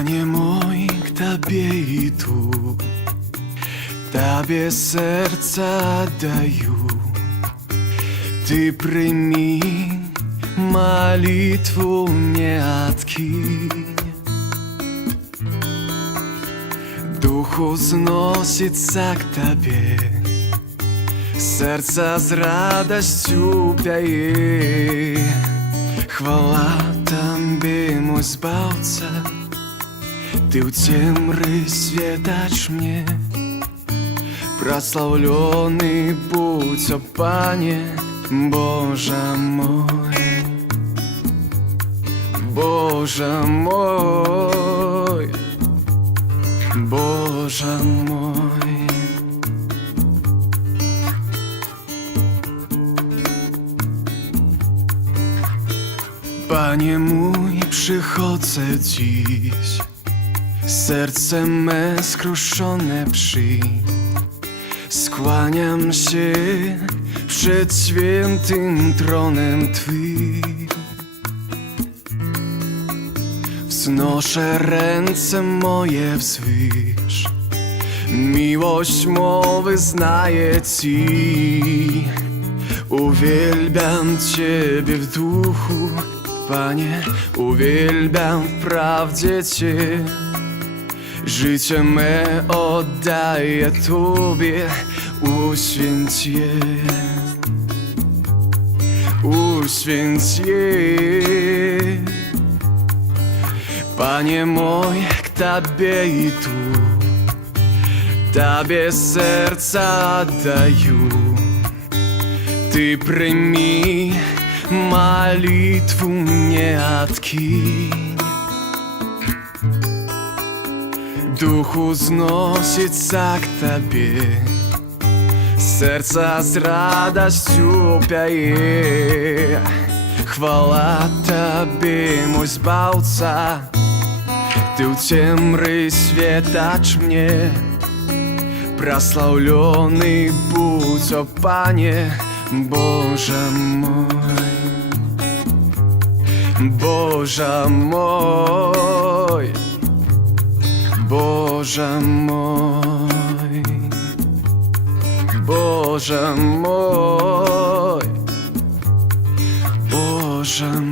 Panie mój, k Tobie iду, Тебе сердце даю. Ты прими молитву, не откинь. Дух узносится к Тебе, сердце с радостью пяет. Хвала Тебе, мой Збавца, Ты у темры светач мне. Прославленный будь, о Пане, Боже мой, Боже мой, Боже мой. Panie mój, przychodzę dziś, serce me skruszone przyjm. Skłaniam się przed świętym tronem Twym. Wznoszę ręce moje wzwyż, miłość mą wyznaję Ci. Uwielbiam Ciebie w duchu, Panie, uwielbiam w prawdzie Cię. Życie me oddaję Tobie, uświęć je, uświęć je. Panie mój, k Tobie iду, Тебе сердце даю. Ты прими молитву, не откинь. Дух узносится к Тебе, сердце с радостью пяет. Хвала Тебе, мой Збавца, Ты у темры светач мне. Прославленный будь, о Пане, Боже мой, Боже мой, Боже мой, Боже мой, Боже мой.